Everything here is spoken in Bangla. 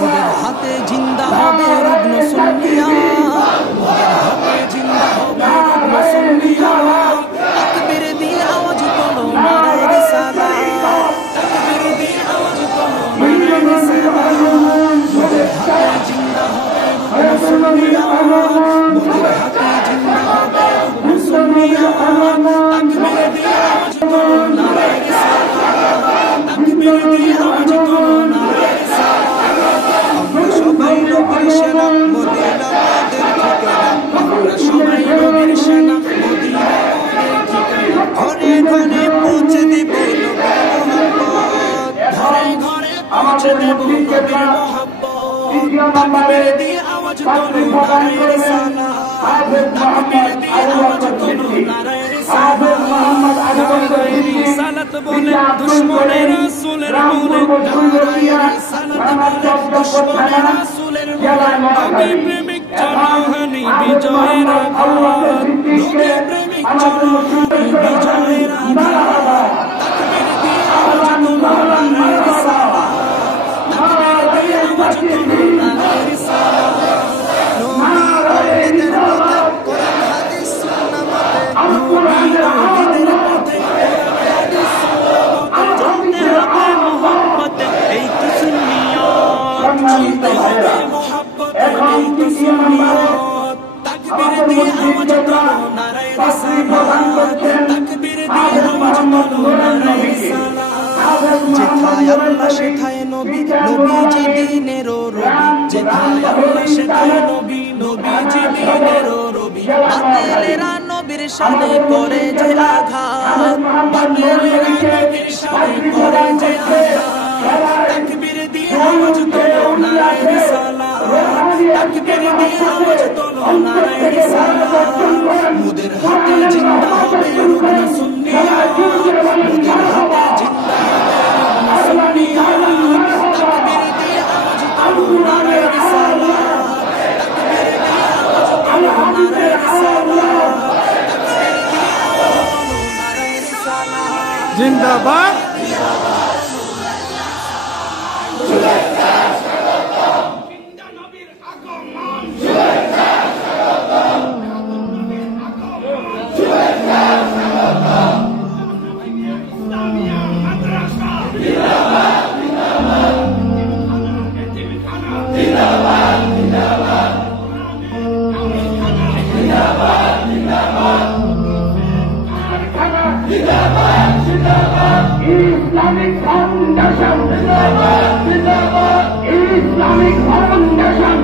মোদের হাতে জিন্দা হবে রুগ্ন সুন্নিয়া, মোদের হাতে জিন্দা হবে রুগ্ন সুন্নিয়া। তাকবীর দিয়ে আওয়াজ তোলো নারায়ে রিসালাত, তাকবীর দিয়ে আওয়াজ তোলো নারায়ে রিসালাত। মোদের হাতে জিন্দা হবে রুগ্ন সুন্নিয়া, মোদের হাতে জিন্দা হবে রুগ্ন সুন্নিয়া। তাকবীর দিয়ে আওয়াজ তোলো নারায়ে রিসালাত, তাকবীর দিয়ে আওয়াজ তোলো নারায়ে রিসালাত। আমরা সবাই নবীর সেনা, মদিনা আমাদের ঠিকানা, আমরা সবাই নবীর সেনা, মদিনা আমাদের ঠিকানা। ঘরে ঘরে পৌঁছে দেব নবীর মহব্বত, ঘরে ঘরে পৌঁছে দেব নবীর মহব্বত। তাকবীর দিয়ে আওয়াজ তোলো নারায়ে রিসালাত, তাকবীর দিয়ে আওয়াজ তোলো নারায়ে রিসালাত। নারায়ে রিসালাত বলে দুশমনে রাসূলের বলে, নারায়ে রিসালাত বলে দুশমনে রাসূলের বলে। নবী প্রেমিক জনহানি বিজয়ের আঘাত, নবী প্রেমিক জনহানি বিজয়ের আঘাত। তাকবীর দিয়ে আওয়াজ তোলো নারায়ে রিসালাত, তাকবীর দিয়ে আওয়াজ তোলো নারায়ে রিসালাত। নবী ওলিদের পথে, কোরআন হাদিস সুন্নাহ মতে, নবী ওলিদের পথে, কোরআন হাদিস সুন্নাহ মতে চলতে হবে মুহাব্বতে, এই তো সুন্নিয়ত। চলতে হবে মুহাব্বতে, এই তো সুন্নিয়ত। তাকবীর দিয়ে আওয়াজ তোলো নারায়ে রিসালাত, তাকবীর দিয়ে আওয়াজ তোলো নারায়ে রিসালাত। যেথায় আল্লাহ সেথায় নবী, নবীজি দিনেরও রবি, যেথায় আল্লাহ সেথায় নবী, নবীজি দিনেরও রবি। বাতিলেরা নবীর শানে করে যে আঘাত, বাতিলেরা নবীর শানে করে যে আঘাত। তাকবীর দিয়ে আওয়াজ তোলো নারায়ে রিসালাত, তাকবীর দিয়ে আওয়াজ তোলো নারায়ে রিসালাত। মোদের হাতে জিন্দা হবে রুগ্ন সুন্নিয়া, মোদের হাতে জিন্দা হবে রুগ্ন সুন্নিয়া। তাকবীর দিয়ে আওয়াজ তোলো নারায়ে রিসালাত, তাকবীর দিয়ে আওয়াজ তোলো নারায়ে রিসালাত, তাকবীর দিয়ে আওয়াজ তোলো নারায়ে রিসালাত। জিন্দাবাদ। Islamic Foundation, Islamic Foundation,